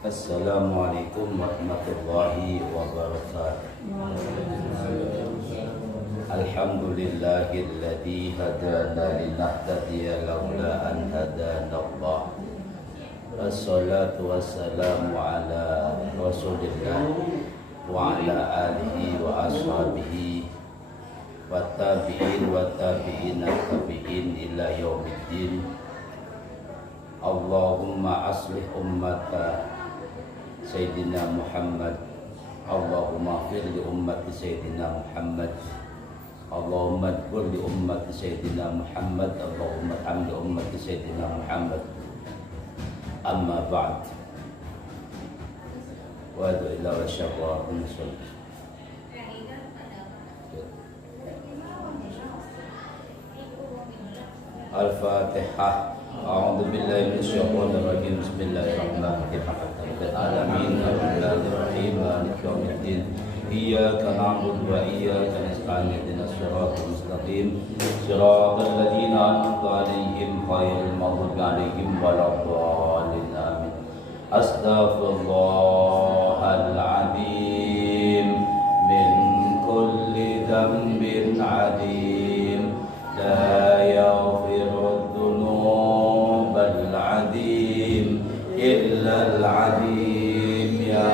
Assalamualaikum warahmatullahi wabarakatuh. Alhamdulillahilladzi hadana linahtadiya laula an hadana Allah. Wassalatu wassalamu ala Rasulillah wa ala alihi wa ashabihi wa tabi'in wa tabi'ina tabi'in ila yaumiddin. Allahumma aslih ummata Sayyidina Muhammad. Allahumma fir li ummati Sayyidina Muhammad. Allahumma adkur li ummati Sayyidina Muhammad. Allahumma hamli ummati Sayyidina Muhammad. Amma ba'd. Wa adu ila rasyabwa unusul. Al-Fatihah. A'udzu billahi minasyaitonir rajim. Bismillahirrahmanirrahim. Alamin arrahmanirrahim maliki yaumiddin. Iyyaka na'budu wa iyyaka nasta'in. Ihdinas siratal mustaqim. Siratal ladzina an'amta 'alaihim ghairil maghdubi 'alaihim waladdallin. Amin. Astaghfirullahal 'azim min kulli dhanbin 'adim. La yaghfiru dzunubal 'adim illal 'adim ya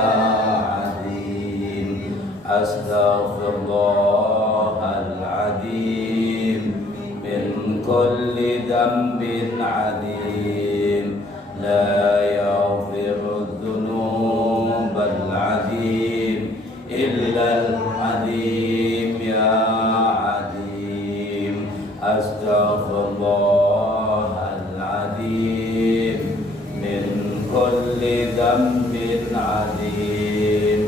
'adim. Astaghfirullahal 'azim min kulli dhanbin 'adim. La yaghfiru dzunubal 'adim illal 'adim ya 'adim. Astaghfirullahal 'azim min kulli dhanbin 'adim.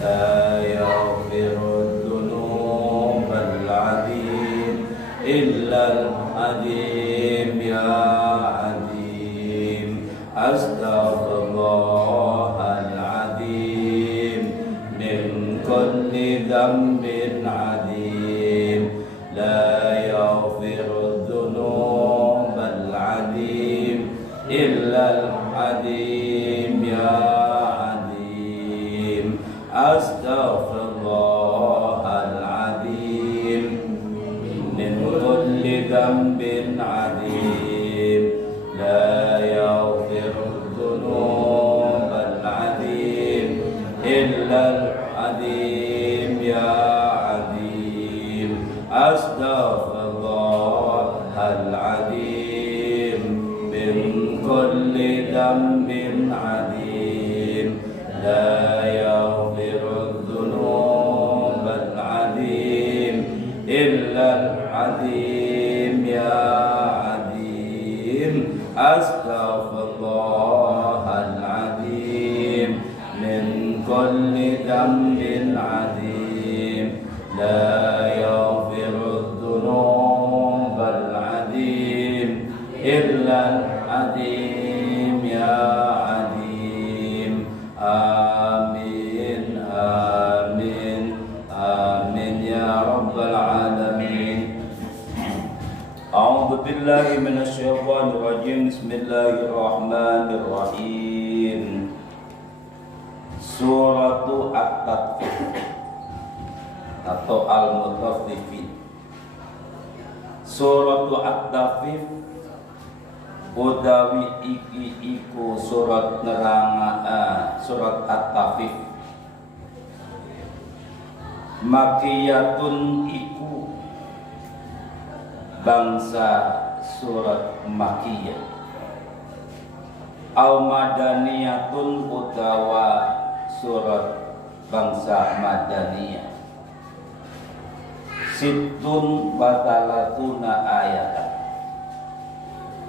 La yaghfiru dzunubal 'adim illal 'adim ya 'adim. Astaghfirullahal 'azim min kulli dhanbin 'adim. La yaghfiru dzunubal 'adim illal 'adim ya 'adim. Astaghfirullahal 'azim min kulli dhanbin 'adim. La yaghfiru dzunubal 'adim illal 'adim ya 'adim. Astaghfirullahal 'azim min kulli dhanbin 'adim. La yaghfiru dzunubal 'adim illal 'adim ya 'adim. Astaghfirullahal 'azim min kulli dhanbin 'adim. La yaghfiru dzunubal 'adim illal 'adim ya 'adim. Amin amin amin ya rabbal alamin. A'udzu billahi minasyaitonir rajim. Bismillahirrahmanirrahim. Suratu At-Tatfif atau Al-Mutaffifin. Suratu At-Tatfif utawi iki iku surat neranga surat At-Tatfif. Makiyatun iku bangsa surat Makiyah. Al-Madaniyatun utawa surat bangsa Madaniyah. Sittun batalatuna ayat.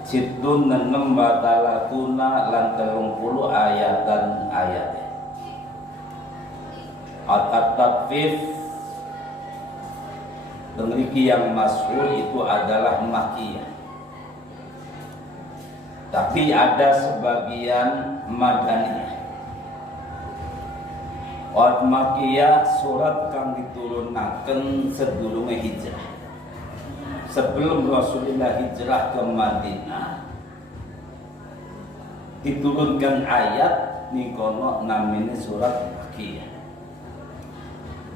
Sittun 6 batalatuna lan 30 ayatan ayat. At-Tatfif pengriki yang masyhur itu adalah Makiyah. Tapi ada sebagian Madaniyah. Wat Makiyah surat kang diturunaken sedurunge hijrah. Sebelum Rasulullah hijrah ke Madinah, diturunkan ayat nikono namanya surat Makkiyah.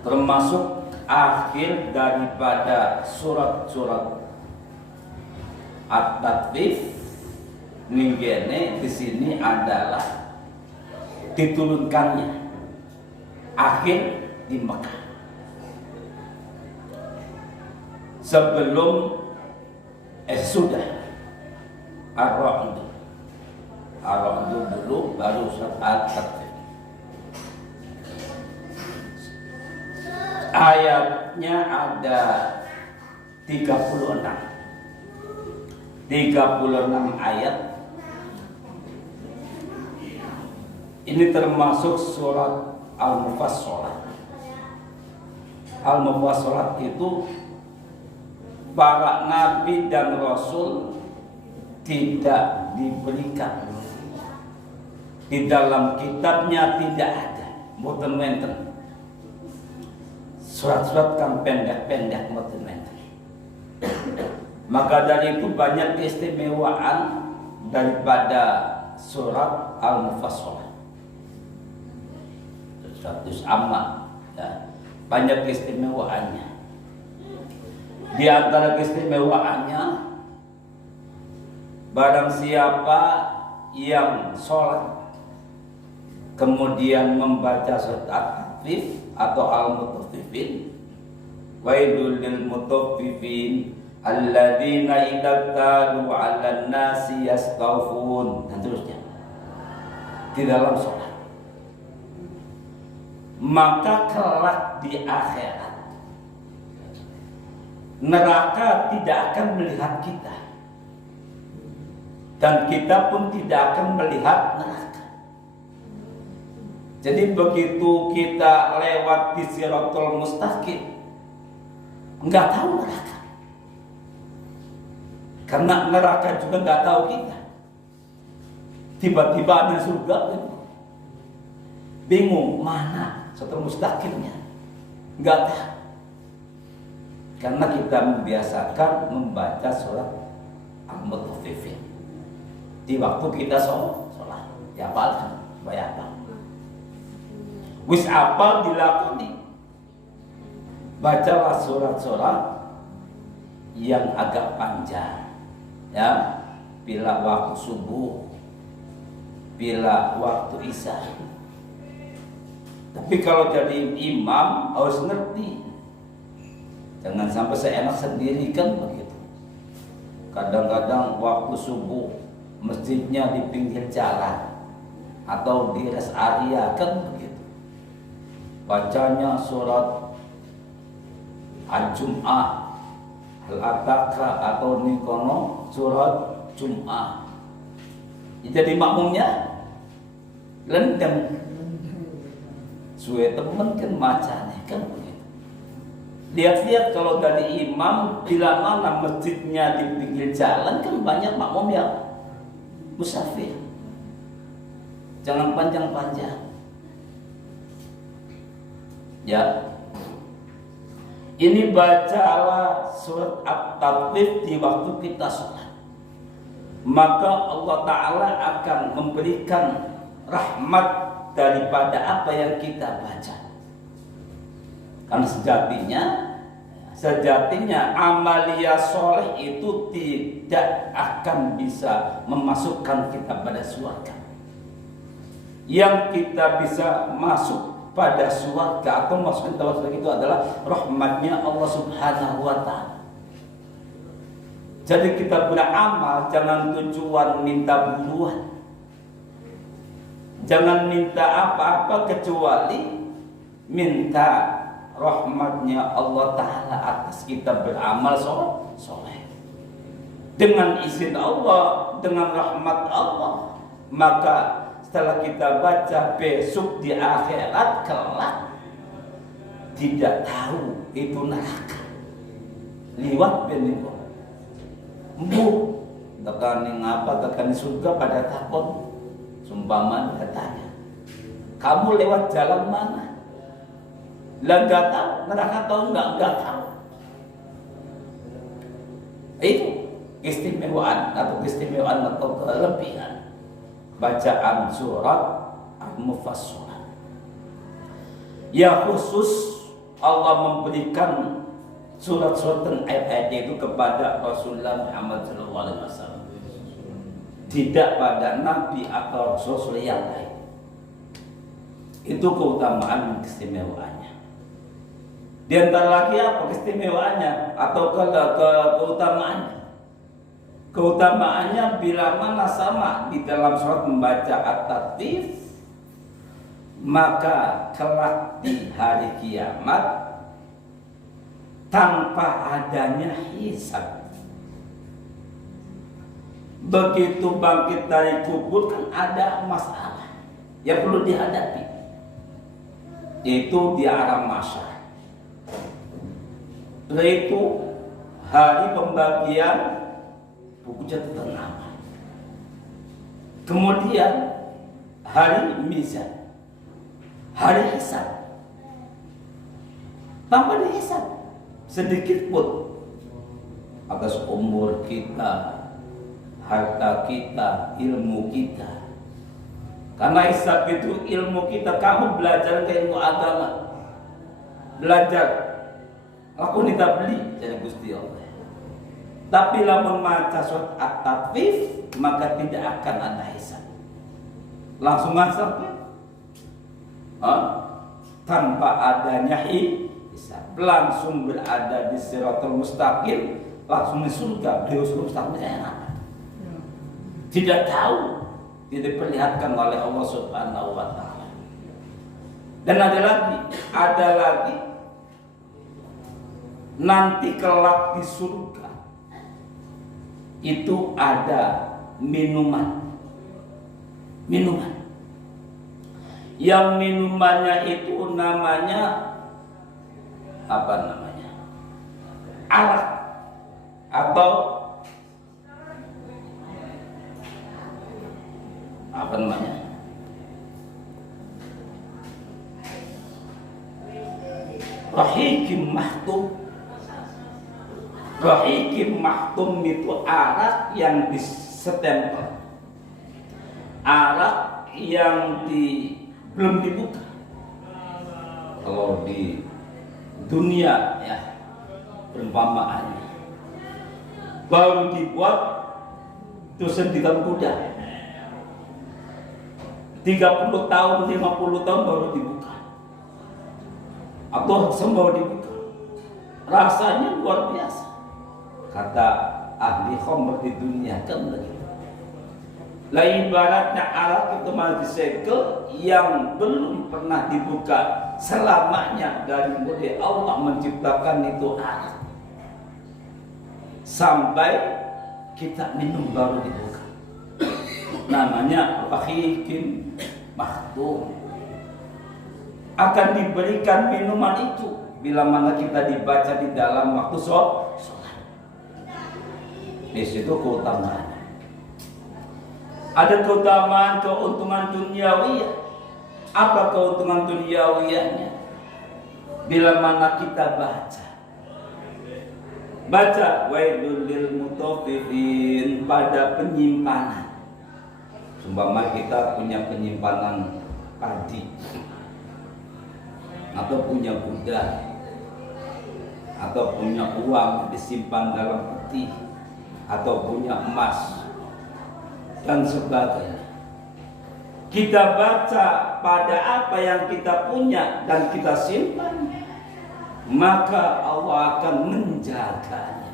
Termasuk akhir daripada surat-surat At-Tatfif ninggene di sini adalah diturunkannya akhir di Mekah. Sebelum sudah Ar-Ra'd dulu baru surat At-Tatfif. Ayatnya ada 36 ayat. Ini termasuk surat Al-Mufassalat. Al-Mufassalat itu para nabi dan rasul tidak diberikan, di dalam kitabnya tidak ada, mboten-wonten. Surat-surat kan pendek-pendek, mboten-wonten. Maka dari itu banyak keistimewaan daripada surat Al-Mufassalat. Status amma, ya, banyak keistimewaannya. Di antara keistimewaannya, barang siapa yang sholat kemudian membaca surat At-Tatfif atau Al-Mutaffifin, wailul lil mutaffifin alladzina idza qalu 'alan nasi yastawfun, dan terusnya di dalam sholat, maka kelak di akhirat neraka tidak akan melihat kita dan kita pun tidak akan melihat neraka. Jadi begitu kita lewat di Shirathul Mustaqim, nggak tahu neraka, karena neraka juga nggak tahu kita. Tiba-tiba ada surga, bingung mana Shirathul Mustaqimnya, nggak tahu. Karena kita membiasakan membaca surat Al-Mutaffifin di waktu kita sholat. Ya apa? Supaya apa? Wis apa dilakoni? Bacalah surat-surat yang agak panjang, ya, bila waktu subuh, bila waktu isya. Tapi kalau jadi imam harus ngerti. Jangan sampai seenak sendiri kan begitu. Kadang-kadang waktu subuh masjidnya di pinggir jalan atau di rest area kan begitu. Bacanya surat Al-Jum'ah, Al-Ataka atau nikono surat Jum'ah. Jadi makmumnya lendem. Suwe temen kan macane kan begitu. Lihat-lihat kalau dari imam, bila mana masjidnya di pinggir jalan kan banyak makmum yang musafir. Jangan panjang-panjang. Ya. Ini bacalah surat At-Tatfif di waktu kita sholat. Maka Allah Ta'ala akan memberikan rahmat daripada apa yang kita baca. Karena sejatinya amalia soleh itu tidak akan bisa memasukkan kita pada surga. Yang kita bisa masuk pada surga atau masuk ke surga itu adalah rahmatnya Allah Subhanahu wa Ta'ala. Jadi kita beramal jangan tujuan minta buruan, jangan minta apa-apa kecuali minta rahmatnya Allah Ta'ala atas kita beramal soleh. Dengan izin Allah, dengan rahmat Allah, maka setelah kita baca besok di akhirat kelak tidak tahu itu neraka. Liwat beniko embuh tekani ngapa, tekani surga pada takut. Sumpaman katanya, kamu lewat jalan mana? Lah nggak tahu, neraka tahu nggak tahu. Itu keistimewaan atau kelebihan bacaan surat al-mufassalah. Yang khusus Allah memberikan surat-surat dan ayat-ayat itu kepada Rasulullah Muhammad SAW, tidak pada nabi atau rasul yang lain. Itu keutamaan dan keistimewaannya. Di antara lagi apa keistimewaannya atau keutamaannya? Keutamaannya bila mana sama di dalam surat membaca at-tatif, maka kelak di hari kiamat tanpa adanya hisab. Begitu bangkit dari kubur kan ada masalah yang perlu dihadapi, yaitu di alam mahsyar. Yaitu hari pembagian buku catatan amal. Kemudian hari mizan, hari hisab. Tanpa dihisab sedikit pun atas umur kita, harta kita, ilmu kita. Karena hisab itu ilmu kita. Kamu belajar ke ilmu agama, belajar aku nita beli jadi Gusti Allah. Tapi lamun maca surat at-tatif maka tidak akan ada hisab. Langsung masuk ya? Tanpa adanya hisab, langsung berada di Shiratal Mustaqim, langsung di surga. Beliau Shiratal Mustaqim enak. Tidak tahu, tidak diperlihatkan oleh Allah Subhanahu wa taala. Dan ada lagi nanti kelak di surga itu ada minuman. Yang minumannya itu namanya apa namanya? Arak atau apa namanya? Rahiqim mahtum. Rahiqim mahtum itu arak yang disestempel, arak yang belum dibuka. Kalau di dunia ya perumpamaannya baru dibuat itu sentikan kuda 30 tahun 50 tahun baru dibuka atau semua dibuka. Rasanya luar biasa. Kata ahli khamr di dunia kan begitu. Lah ibaratnya arak itu masih disegel yang belum pernah dibuka selamanya dari mulai Allah menciptakan itu arak sampai kita minum baru dibuka. Namanya rahiqin mahtum. Akan diberikan minuman itu bila mana kita dibaca di dalam waktu sholat. Di situ keutamaan. Ada keutamaan keuntungan duniawiyah. Apa keuntungan duniawiyahnya? Bila mana kita baca wailul lil mutaffifin pada penyimpanan. Sumpama kita punya penyimpanan padi atau punya gudang atau punya uang disimpan dalam peti atau punya emas dan sebagainya. Kita baca pada apa yang kita punya dan kita simpan, maka Allah akan menjaganya.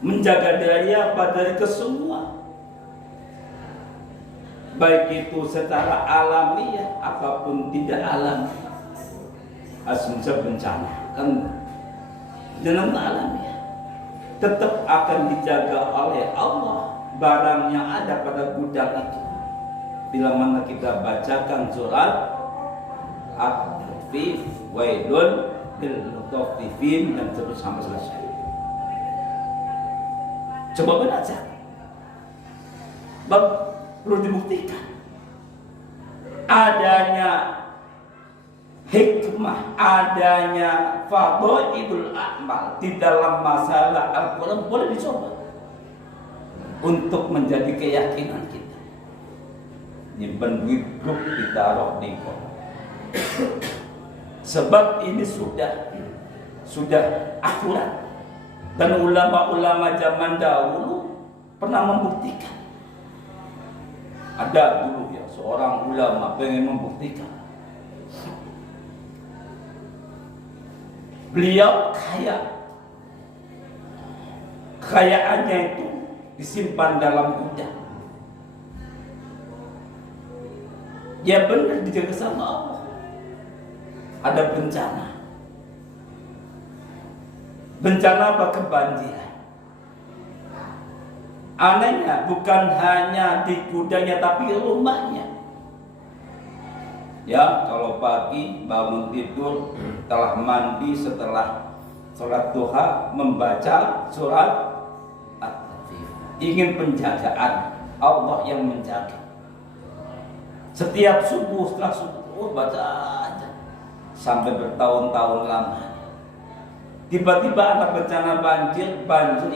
Menjaga dari apa? Dari kesemua. Baik itu secara alamiah apapun tidak alami. Asumsi bencana kan dengan alamiah tetap akan dijaga oleh Allah barang yang ada pada gudang itu. Bila mana kita bacakan surat At-Taffif, wailul lil mutaffifin dan terus sampai selesai. Coba baca. Bab perlu dibuktikan adanya hikmah, adanya fadhailul a'mal di dalam masalah Al-Quran. Boleh dicoba untuk menjadi keyakinan kita. nyimpen duit grup ditaruh di kok. Sebab ini sudah akurat. Dan ulama-ulama zaman dahulu pernah membuktikan. Ada dulu ya seorang ulama pengen membuktikan. Beliau kaya. Kekayaannya itu disimpan dalam gudang. Ya benar dijaga sama Allah. Ada bencana. Bencana apa? Kebanjiran. Anehnya bukan hanya di gudangnya tapi rumahnya. Ya, kalau pagi bangun tidur telah mandi setelah sholat duha membaca surat At-Tathir. Ingin penjagaan Allah yang menjaga. Setiap subuh setelah subuh baca aja sampai bertahun-tahun lamanya. Tiba-tiba ada bencana banjir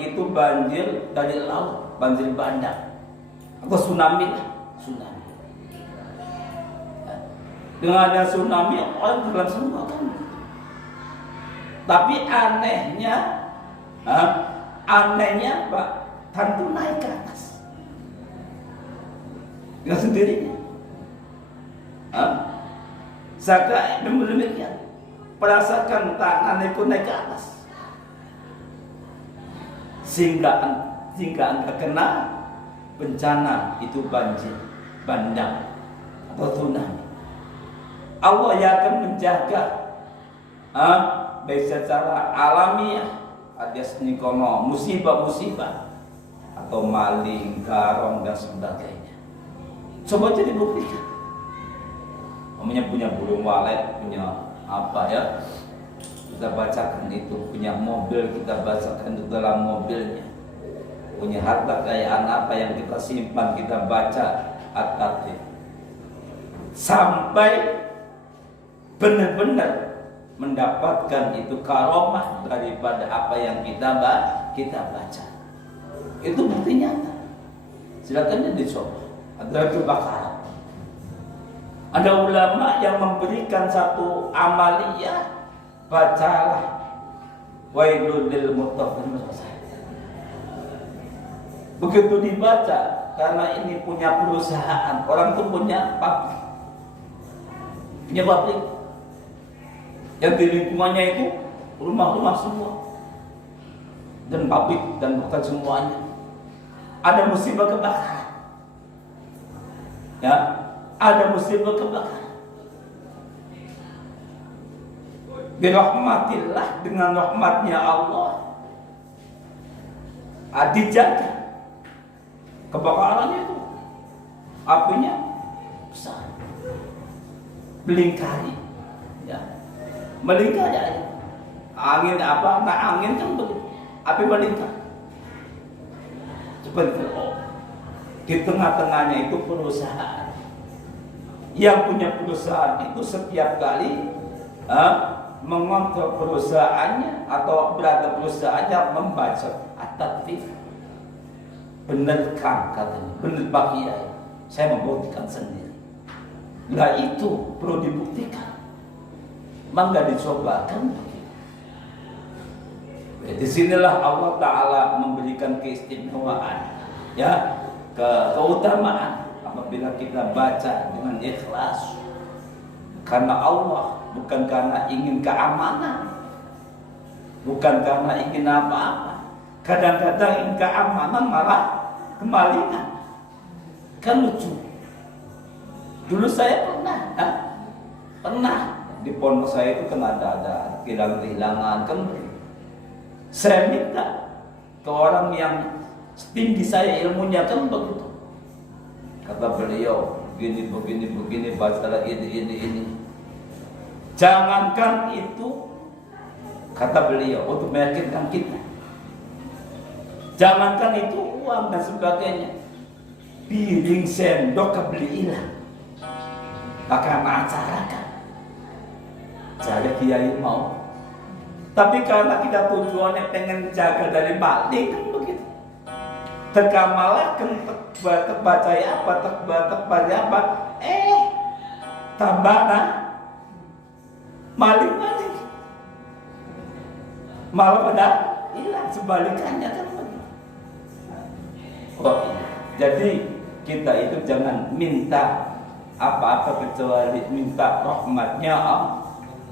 itu banjir dari laut, banjir bandang atau tsunami lah, tsunami. Dengan ada tsunami orang tenggelam semua kan. Tapi anehnya Pak, tanah naik ke atas dengan sendirinya. Saka demikian. Perasakan tangan itu naik ke atas sehingga anda kena bencana itu banjir, bandang atau tsunami. Allah yang akan menjaga baik secara alamiah alias nikono musibah-musibah atau maling, garong dan sebagainya. Coba jadi buktikan. Punya burung walet, punya apa ya, kita bacakan itu, punya mobil kita bacakan itu dalam mobilnya, punya harta kekayaan apa yang kita simpan kita baca At-Tathir sampai benar-benar mendapatkan itu karomah daripada apa yang kita baca. Itu bukti nyata. Silakan dicoba. Ada kebakaran. Ada ulama yang memberikan satu amaliyah, bacalah wailul lil mutaffifin. Begitu dibaca, karena ini punya perusahaan, orang itu punya pabrik, yang di lingkungannya itu rumah-rumah semua dan pabrik dan bukan semuanya. Ada musibah kebakaran, ya. Ada musibah kebakaran. Birahmatillah, dengan rahmatnya Allah dijaga. Kebakarannya itu apinya besar, melingkari, ya, melingkari aja. Angin apa? Nah angin kan begitu, api melingkar. Seperti di tengah-tengahnya itu perusahaan. Yang punya perusahaan itu setiap kali mengontrol perusahaannya atau berada perusahaannya membaca At-Tathir. Benar kan katanya, benar Pak Kiai, saya membuktikan sendiri. Nah itu perlu dibuktikan, mangga dicobakan. Di sinilah Allah Ta'ala memberikan keistimewaan, ya, keutamaan apabila kita baca dengan ikhlas karena Allah, bukan karena ingin keamanan, bukan karena ingin apa-apa. Kadang-kadang ingin keamanan malah kemalingan. Kan lucu. Dulu saya pernah di pondok saya itu kan ada kehilangan kan. Saya minta ke orang yang setinggi saya ilmunya kan begitu. Kata beliau, begini, bacalah ini. Jangankan itu, kata beliau, untuk meyakinkan kita. Jangankan itu uang dan sebagainya. Piring sendok kebelilah. Akan acarakan. Jadi kiai mau. Tapi karena kita tujuannya pengen jaga dari maling kan begitu. Tekamalakan terbaca apa, terbaca apa, tambah maling malah pada hilang, sebalikannya kan begitu. Jadi kita itu jangan minta apa-apa kecuali minta rahmatnya Allah.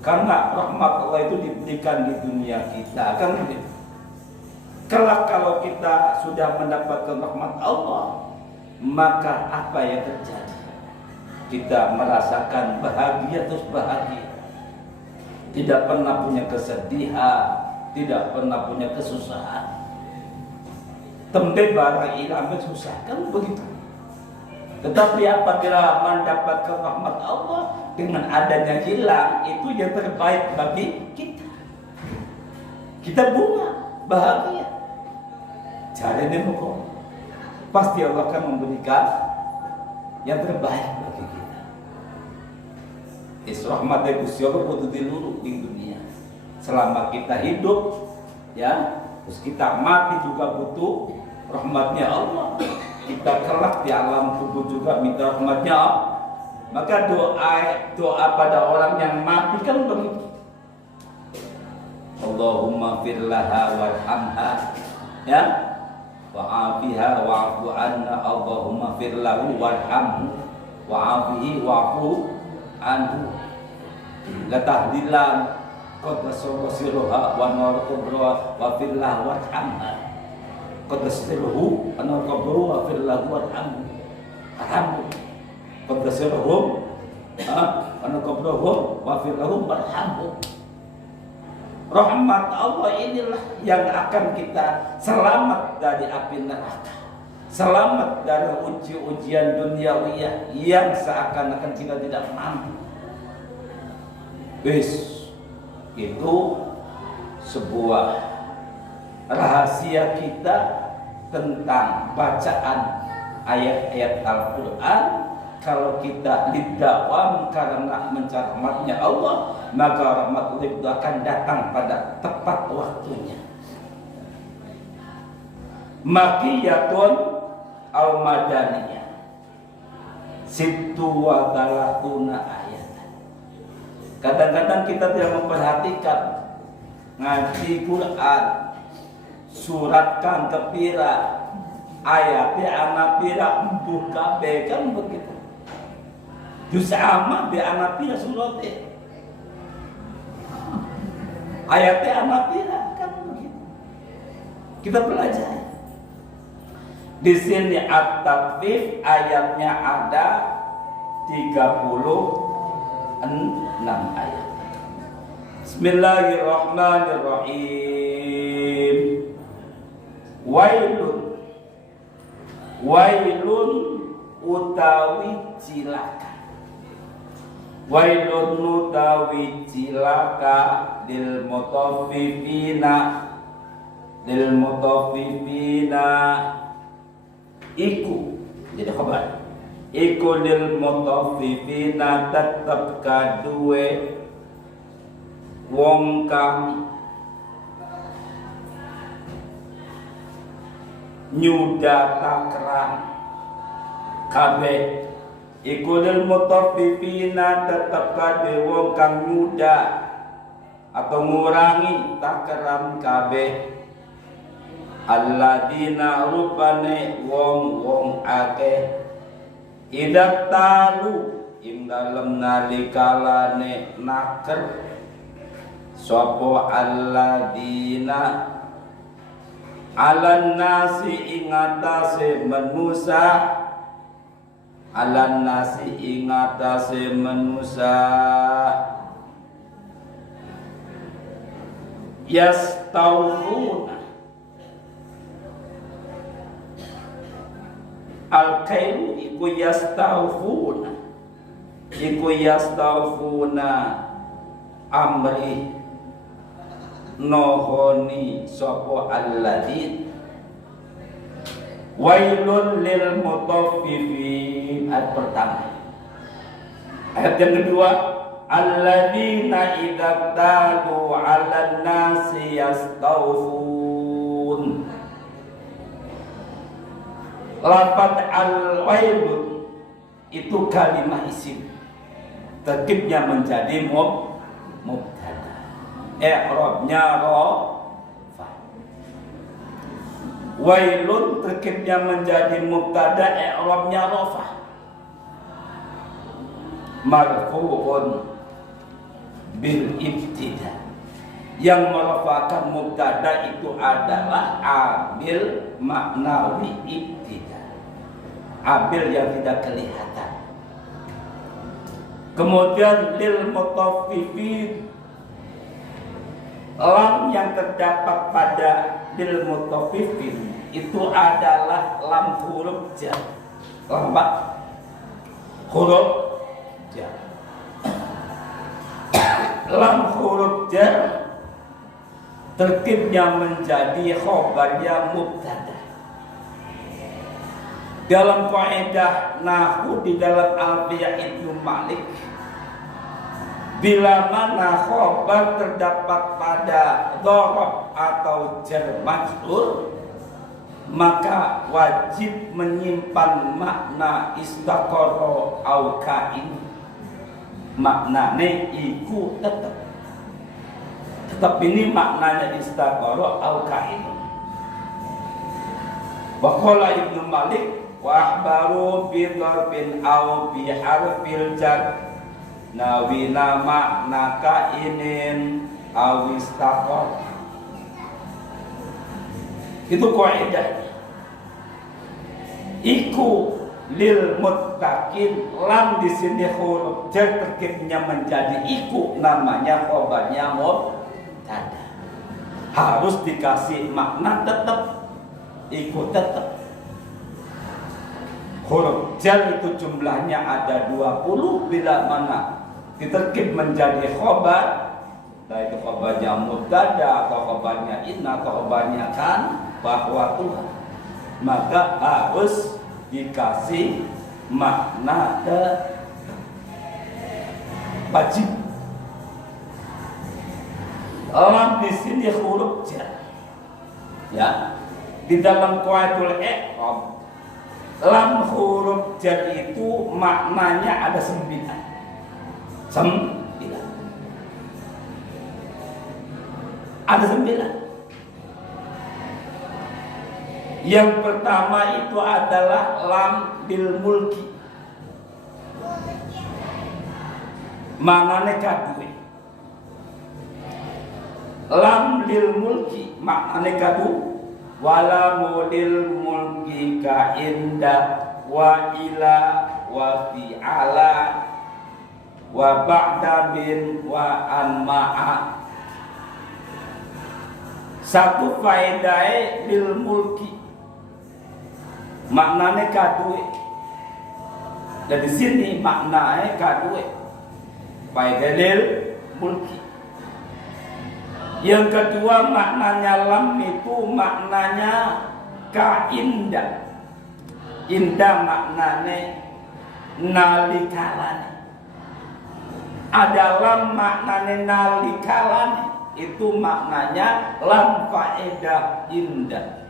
Karena rahmat Allah itu diberikan di dunia kita kan begitu. Kelak kalau kita sudah mendapatkan rahmat Allah, maka apa yang terjadi? Kita merasakan bahagia terus bahagia. Tidak pernah punya kesedihan, tidak pernah punya kesusahan. Tempe barang hilang susah kan begitu. Tetapi apabila mendapatkan rahmat Allah dengan adanya hilang, itu yang terbaik bagi kita. Kita bunga bahagia. Caranya pokok pasti Allah akan memberikan yang terbaik bagi kita. Rahmat dari Gusti Allah butuh diluru di dunia. Selama kita hidup, ya, terus kita mati juga butuh rahmatnya Allah. Kita kelak di alam kubur juga minta rahmatnya Allah. Maka doa pada orang yang mati kan begitu. Allahumma firlaha warhamha, ya, wa'afiha wa'afu anna. Allahumma firlahu warhamhu wa'afihi wa'afu anhu. La tahdilan qadasawasiruha wa nar kubra wa firlah warhamha. Qadasiruhu wa nar kubra wa firlah warhamhu. Arhamhu. Qadasiruhum wa nar kubra wa firlahu warhamhu. Rahmat Allah inilah yang akan kita selamat dari api neraka, selamat dari ujian duniawiyah yang seakan-akan kita tidak mampu. Itu sebuah rahasia kita tentang bacaan ayat-ayat Al-Quran. Kalau kita lidawam karena mencari rahmatnya Allah, maka rahmat Allah itu akan datang pada tepat waktunya. Makiyatun al-madaniyah, Sittu wa talatuna ayat. Kadang-kadang kita tidak memperhatikan ngaji Quran, suratkan kepira, ayatnya anak pira buka bekan begitu. Juz amma bi anapira surate. Ayatnya anapira kan begitu. Kita pelajari. Di sini at-tatfif ayatnya ada 36 ayat. Bismillahirrahmanirrahim. Wailun utawi cilaka. Wailun utawi cilaka lil mutaffifina iku, jadi khabar iku lil mutaffifina tetep kaduwe wong kang nyuda takran kabeh. Iku lil mutaffifina tetep kadhe wong kang nyuda atau ngurangi takram kabeh. Alladzina rupane wong akeh idat talu ing dalem nalikalane naker sapa alladzina alan nasi ing atase manusa, alan nasi ing atase manusa, yastawfuna al-khairu iku yastawfuna amri nohoni sapa alladzin. Wailun lil mutaffifin. Ayat pertama. Ayat yang kedua, alladzina idza talu 'alan nasi yastawfun. Lafaz al-wail itu kalimat isim, terkibnya menjadi mubtada, i'rabnya rafa. Wailun terkibnya menjadi mubtada, i'rabnya rafa. Marfu'un bil ibtida, yang merafakan mubtada itu adalah amil maknawi ibtida, amil yang tidak kelihatan. Kemudian lil mutaffifin, lam yang terdapat pada lil mutaffifin itu adalah lam huruf jar, lambat huruf jar. Lam huruf jar terkibnya menjadi khobarnya mubtada. Dalam kaidah nahwu di dalam Alfiyah Ibnu Malik, bila mana khobar terdapat pada dzaraf atau jar majrur, maka wajib menyimpan makna istaqara au kain. Maknane iku tetap ini maknanya istaqara au kain. Wa qala Ibnu Malik wa akhbaru bi dzarfin au bi harfil jar nawina makna kainin au istaqara. Itu kaidah. Iku lil muttaqin, lam di sini huruf jar terkibnya menjadi iku, namanya khobarnya mubtada. Harus dikasih makna tetap, iku tetap. Huruf jar itu jumlahnya ada 20, bila mana diterkib menjadi khobar, nah itu khobarnya mubtada atau khobarnya inna atau khobarnya kan, bahwa Tuhan, maka harus dikasih makna wajib. Lam di sini huruf jar, ya, di dalam qaidul i'rab lam huruf jar itu maknanya ada 9. Ada 9. Yang pertama itu adalah lam bil mulki, maknanya kadue. Lam lil mulki maknanya kadu, wala mulil mulki ka inda wa ila wa fi'ala wa ba'da bin wa an ma'a. Satu faedah lil mulki, maknanya kadue. Dan di sini maknanya kadue, faedah lil mulki. Yang kedua maknanya lam itu maknanya kainda. Indah maknanya nalikalane. Ada lam maknanya nalikalane, itu maknanya lam faedah indah.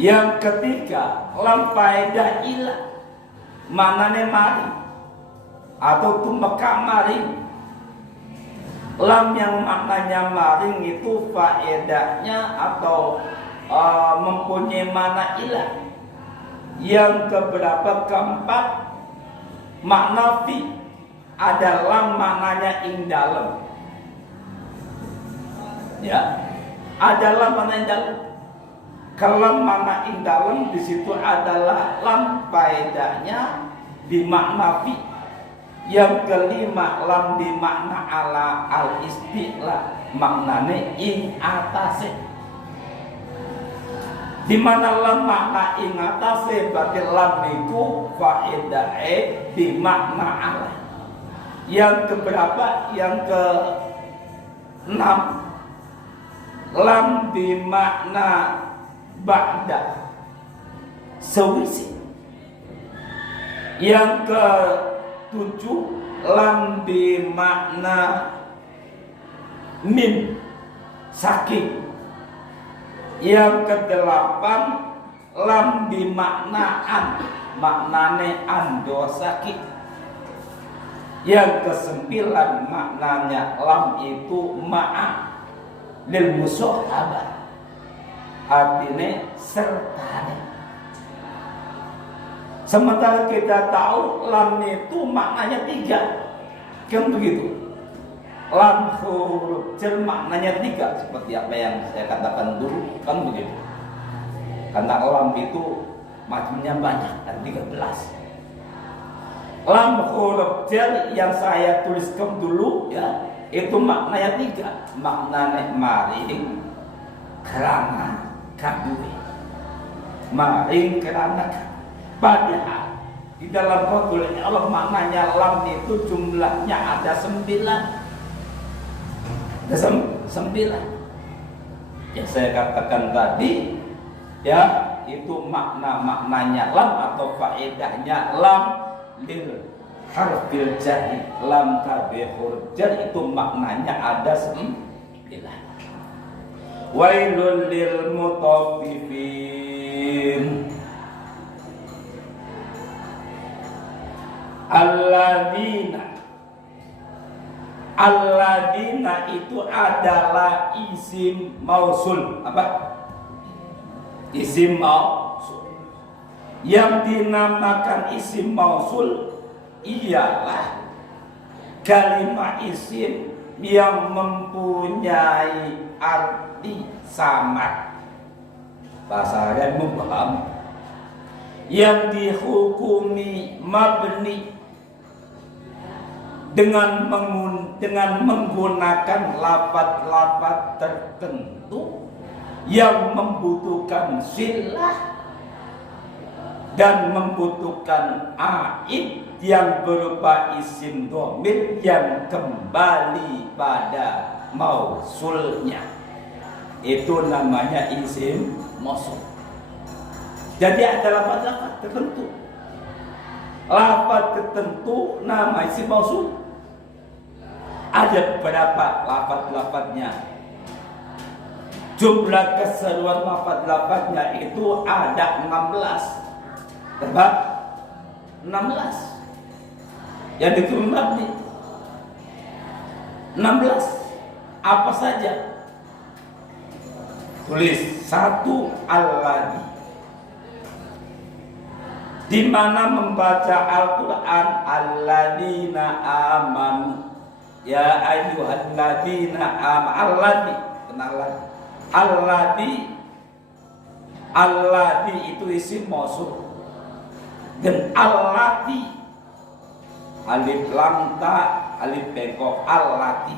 Yang ketiga lam faedah ilah, maknanya mari atau tumeka maring. Lam yang maknanya maring itu faedahnya atau mempunyai makna ilah. Yang keberapa? Keempat, makna fi, ada lam maknanya ing dalem. Ya, ada lam makna ing dalem. Kalau makna ing dalem di situ adalah lam faedahnya di makna fi. Yang kelima lam di makna ala al istilah, maknanya ing atase. Di mana lam makna ing atase, berarti lam niku faedahe di makna ala. Yang keberapa? Yang ke-6 lam di makna ba'da, sewisi. Yang ke-7 lam bi makna min, saking. Yang ke-8 lam bimaknaan, maknane ando sakit. Yang kesembilan maknanya lam itu ma'a lil musahabah, artinya serta. Sementara kita tahu lam itu maknanya 3, kan begitu. Lam huruf jar maknanya 3, seperti apa yang saya katakan dulu, kan begitu. Karena lam itu macamnya banyak, ada 13. Lam huruf jar yang saya tuliskan dulu ya, itu maknanya 3. Maknanya maring kerana kadue, maring kerana. Padahal di dalam qaul Allah maknanya lam itu jumlahnya ada 9. Ada 9. Yang saya katakan tadi ya, itu maknanya lam atau faedahnya lam lil harfil jar, lam tabi huruf jar itu maknanya ada 9. Wailul lil mutaffifin Alladzina itu adalah isim mausul. Apa? Isim mausul. Yang dinamakan isim mausul ialah kalimat isim yang mempunyai arti samad, bahasa mubham, yang dihukumi mabni dengan menggunakan lafaz-lafaz tertentu yang membutuhkan silah dan membutuhkan aid yang berupa isim dhamir yang kembali pada mausulnya. Itu namanya isim mausul. Jadi ada lafaz-lafaz tertentu. Lafaz tertentu nama isim mausul. Ada berapa lafaz-lafaznya? Jumlah keseluruhan lafaz-lafaznya itu ada 16. Berapa? 16. Yang ditulis mabni 16. Apa saja? Tulis 1 alladzi. Di mana membaca Al-Qur'an alladzina amanu. Ya ayyuhalladzina amanu. Alladzi itu isim mausul. Dan allati alif lam ta alif bengkok allati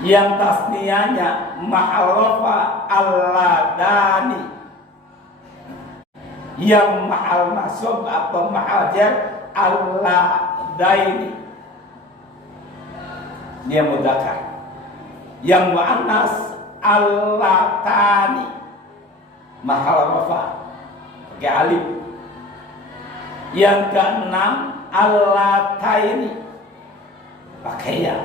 yang tasniyahnya ma'arafa alladani, yang ma'al nasab atau ma'al jar alladaini, dia mudzakkar. Yang muannas allatani, mahal rafa pakai alif. Yang keenam allataini, pakai ya,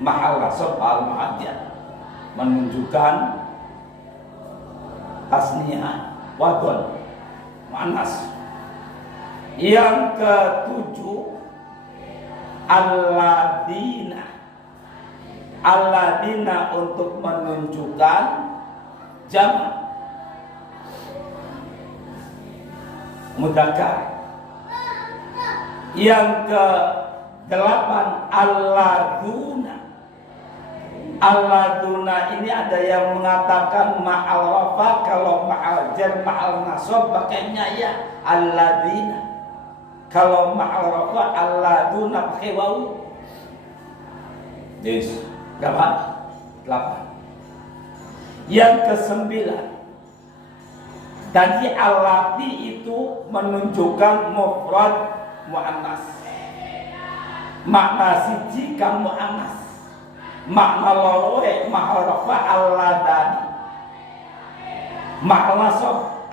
mahal nasab al muadjar, menunjukkan tasniyah wadon muannas. Yang ketujuh alladzina untuk menunjukkan jamak mudzakkar. Yang ke-8 alladzuna ini ada yang mengatakan ma'al rafa, kalau ma'al jar ma'al nasab pakainya ya alladzina, kalau ma'al rafa alladzuna pakai wawu. Yes. Berapa? 8. Yang ke-9 tadi allati itu menunjukkan mufrad muannas, makna siji kang muannas, makna loro mahal rafa alladani, makna nasab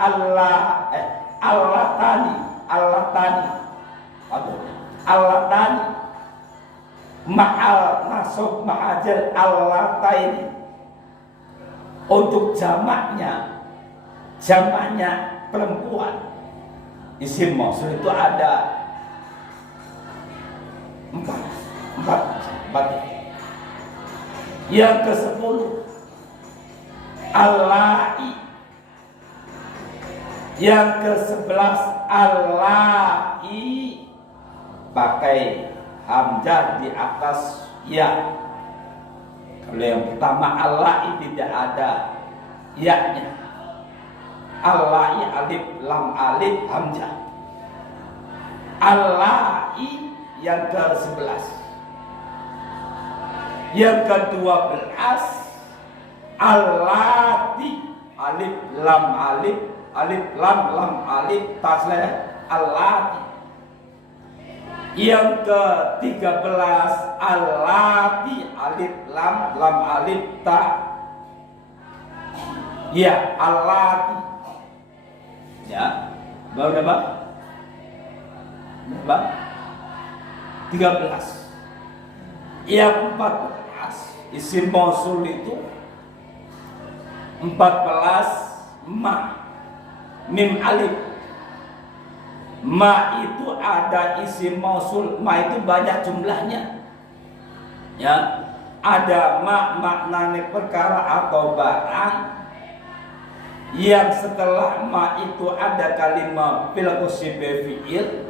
allatani ma'al nasab ma'ajal allataini. Untuk jamaknya perempuan, isim mausul itu ada empat. Yang ke-10 allai. Yang ke-11 allai, pakai hamzah di atas ya. Kalau yang pertama allai tidak ada ya-nya. Allai alif lam alif hamzah. Allai yang ke-11. Yang ke-12 allati alif lam alif taslah allati. Yang ke-13 allati alif lam alif ta ya allati. Ya, baru berapa? 13. Yang 14 isim mausul itu 14 ma mim alif. Ma itu ada isim mausul, ma itu banyak jumlahnya. Ya, ada ma maknanya perkara atau barang. Yang setelah ma itu ada kalimat fil qasibi fi'il.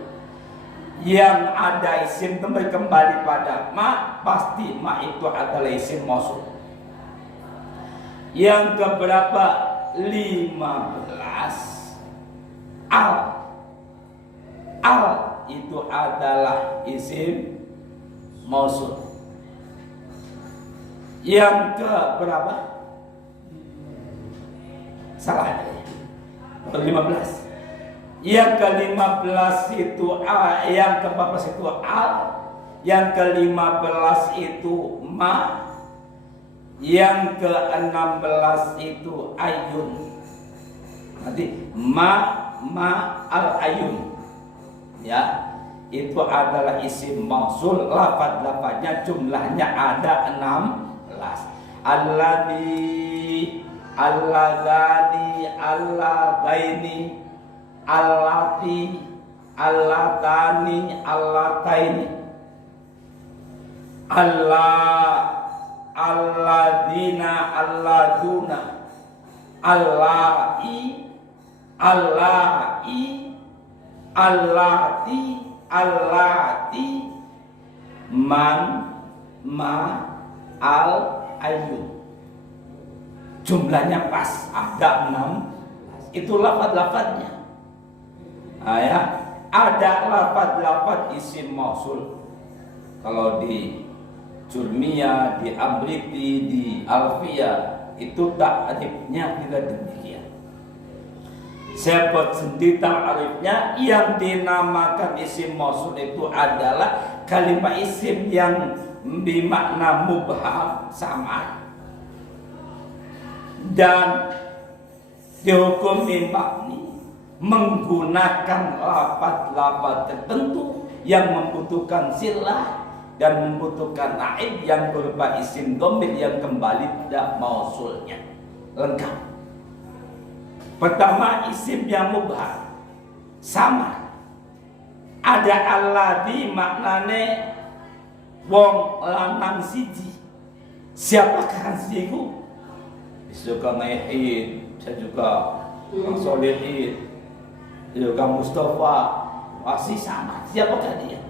Yang ada isim kembali pada ma, pasti ma itu adalah isim mausul. Yang keberapa? 15 al itu adalah isim mausul. Yang ke berapa? Salah. 15. Yang ke-15 itu yang ke-14 itu al, yang ke-15 itu ma, yang ke-16 itu ayun. Nanti ma al ayun. Ya, itu adalah isim mausul. Lafaz-lafaznya jumlahnya ada 16. Alladzi, alladzani, alladaini, allati, allatani, allataini, alladina, alladuna, allai, allati, man, ma, al, ayun. Jumlahnya pas, ada 6. Itu lafaz-lafaznya. Ya, ada lafaz-lafaz isim mausul. Kalau di Jurmiyah, di Amriti, di Alfiyah, itu ta'rifnya tidak demikian. Sebab sendiri ta'rifnya yang dinamakan isim mausul itu adalah kalimat isim yang bermakna mubham, samar. Dan dihukum mabni menggunakan lafaz-lafaz tertentu yang membutuhkan silah dan membutuhkan naib yang berupa isim dhamir yang kembali pada mausulnya. Lengkap. Pertama, isim yang mubham, sama. Ada alladzi maknane wong lanang siji. Siapakah siku? Juga Maihin, saya juga Bang Solihin, juga Mustafa, masih sama. Siapakah dia?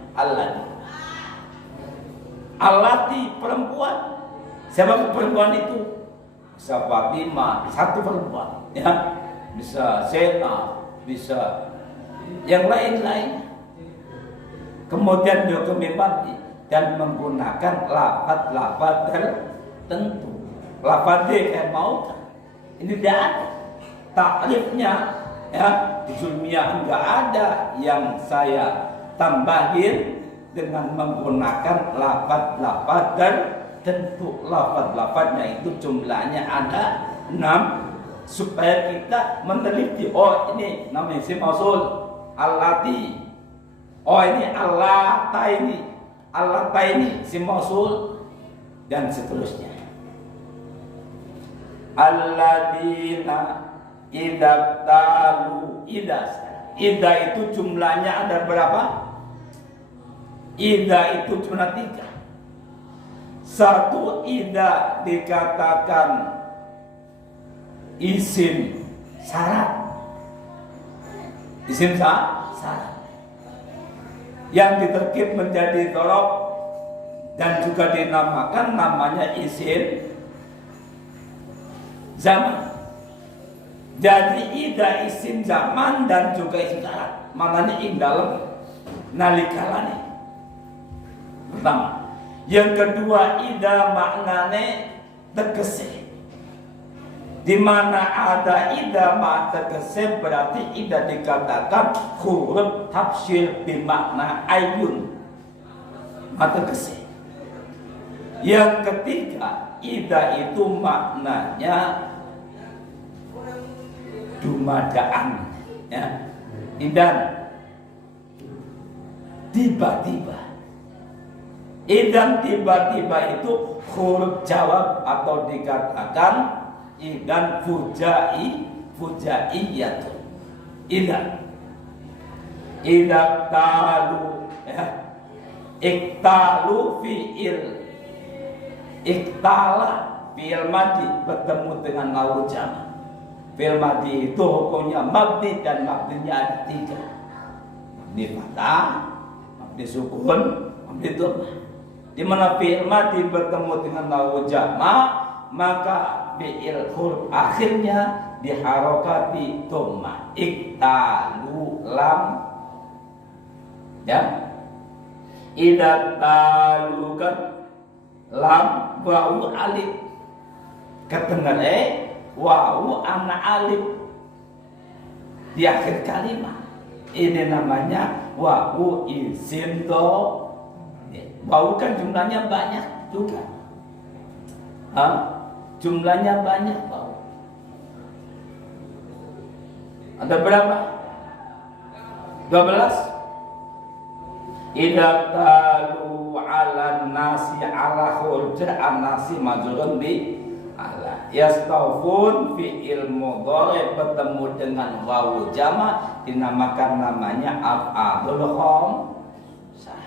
Allati perempuan. Siapa perempuan itu? Bisa Fatimah, satu perempuan, ya. Bisa Zainab, bisa yang lain-lain. Kemudian juga membagi dan menggunakan lafaz-lafaz tertentu. Lafaz dia mau, ini tidak ada takrifnya, ya. Di Jurmiyah enggak ada yang saya tambahin dengan menggunakan lafaz-lafaz tertentu. Lafaz-lafaznya itu jumlahnya ada 6 supaya kita meneliti. Oh, ini namanya isim mausul allati. Oh, ini allataini isim mausul dan seterusnya. alladzina idza talu ida itu jumlahnya ada berapa? Ida itu cuma 3. Satu ida dikatakan isim syarat. Isim syarat yang diterkib menjadi dhorob dan juga dinamakan namanya isim zaman. Jadi ida isim zaman dan juga isim syarat. Maknanya indalem nalikalane. Pertama. Yang kedua ida maknane tegese. Di mana ada ida ma tegese berarti ida dikatakan huruf tafsir bermakna ayun. Ma tegese. Yang ketiga ida itu maknanya dumadaan, ya. Idan tiba-tiba. Idan tiba-tiba itu huruf jawab atau dikatakan idan fujaiyatun. Idan talu, ya. Iktalu fi'il. Iktala fi'il madi bertemu dengan lawu jama'. Fi'il madi itu hukumnya mabni dan mabninya ada 3. Mabni fathah, mabni sukun, mabni dhammah. Di mana fi'il madi bertemu dengan lawu jama', maka fi'il huruf akhirnya diharokati dhammah. Iktalu lam, ya. Idza talu kan lam wawu alif. Kedengar wawu anak alif di akhir kalimat. Ini namanya wawu isim do. Wawu kan jumlahnya banyak juga. Jumlahnya banyak wawu. Ada berapa? 12. Idza talu ala nasi ala hurja an-nasi majrurun bi ala. Yastaufun fi'il mudhari bertemu dengan wawu jama' dinamakan namanya af'alul khamsah.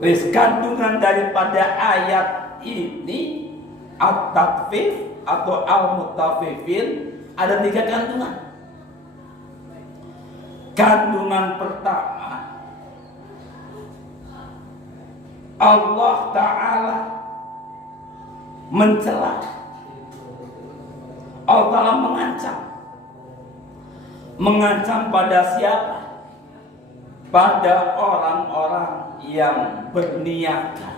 Wis kandungan daripada ayat ini at-takfif atau al-mutaffifin ada 3 kandungan. Kandungan pertama, Allah Ta'ala mencela, Allah Ta'ala mengancam pada siapa? Pada orang-orang yang berniaga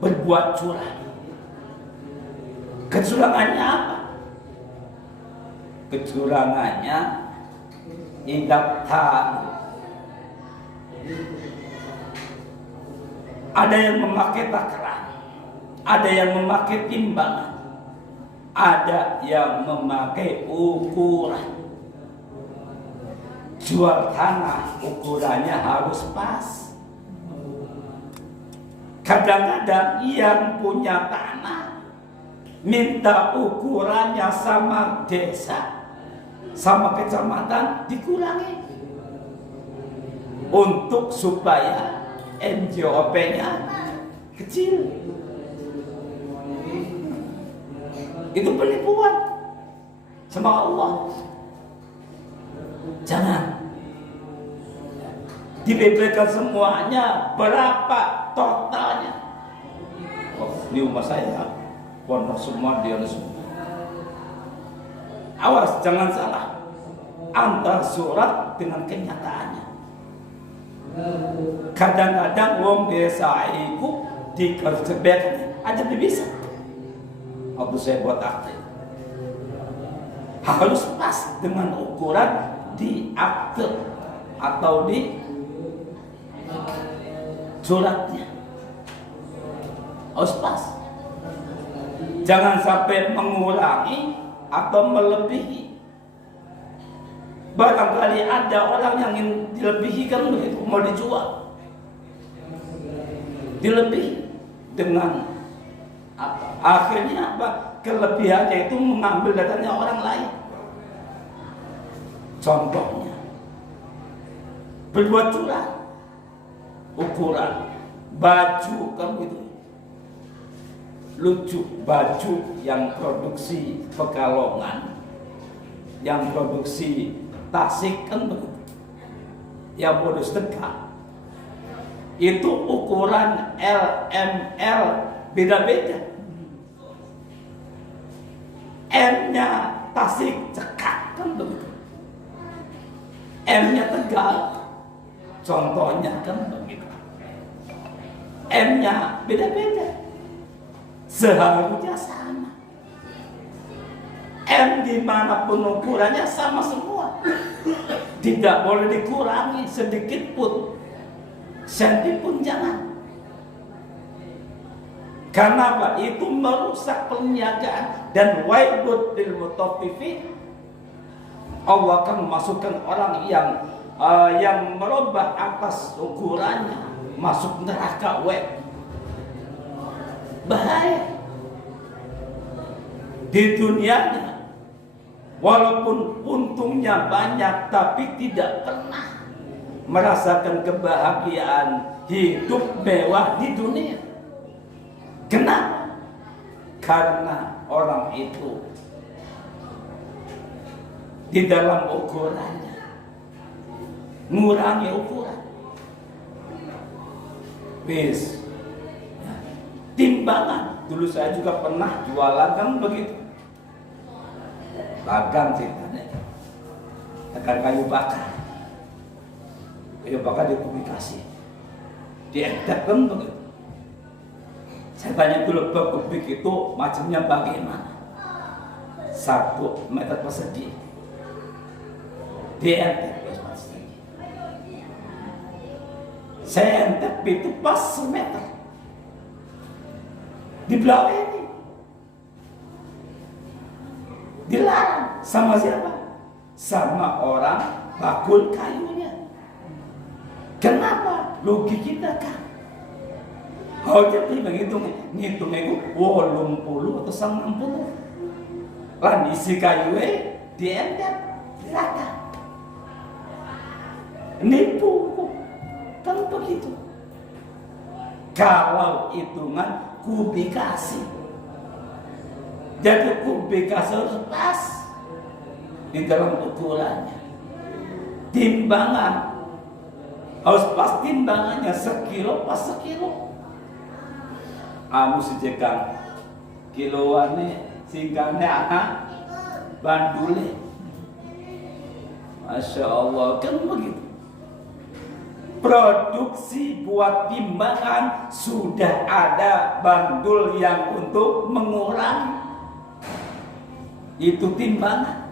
berbuat curang. Kecurangannya apa? Kecurangannya idza talu. Ada yang memakai takaran, ada yang memakai timbangan, ada yang memakai ukuran. Jual tanah ukurannya harus pas. Kadang-kadang yang punya tanah minta ukurannya sama desa, sama kecamatan dikurangi untuk supaya NJOP-nya kecil. Itu penipuan sama Allah. Jangan dibebaskan semuanya. Berapa totalnya? Oh, ini rumah saya pondok semua, dia semua. Awas, jangan salah antara surat dengan kenyataannya. Kadang-kadang wong desa itu dikerjebet aja bisa. Waktu saya buat akte harus pas dengan ukuran di akte atau di suratnya, harus pas. Jangan sampai mengurangi atau melebihi. Barangkali ada orang yang ingin dilebihi kan begitu, mau dijual dilebihi dengan Akhirnya apa? Kelebihannya itu mengambil datanya orang lain. Contohnya, berbuat curang, ukuran baju kan gitu. Lucu, baju yang produksi Pekalongan, yang produksi Tasik kan begitu, yang produksi Tegal, itu ukuran LML beda-beda. M-nya Tasik cekak kan begitu, M-nya Tegal contohnya kan begitu, M-nya beda-beda. Seharusnya sama. M dimanapun ukurannya sama semua, tidak boleh dikurangi sedikit pun, senti pun jangan. Karena apa? Itu merusak perniagaan. Dan wailul lil mutaffifin, Allah akan memasukkan orang yang merubah atas ukurannya masuk neraka. Bahaya di dunianya, walaupun untungnya banyak, tapi tidak pernah merasakan kebahagiaan hidup mewah di dunia. Kenapa? Karena orang itu di dalam ukurannya ngurangi ukuran. Wis, timbangan. Dulu saya juga pernah jualan kan begitu. Dagang ceritanya. Dagang kayu bakar. Kayu bakar dipublikasi. Diedit kan begitu. Saya tanya dulu per kubik itu macamnya bagaimana? 1 meter persegi. Diedit persegi. Saya entek itu pas semeter. Di belakang ini dilarang. Sama siapa? Sama orang bakul kayunya. Kenapa? Rugi kita kan. Oh, jadi menghitung itu 80 atau 90. Lan isi kayunya diendet dirata. Nipu kan begitu. Kalau hitungan kubikasi, jadi kubikasi harus pas di dalam ukurannya. Timbangan harus pas, timbangannya sekilo pas sekilo. Amu sejekang kiloane singkane anak bandule. Masya Allah, kan begitu. Produksi buat timbangan sudah ada bandul yang untuk mengurangi. Itu timbangan.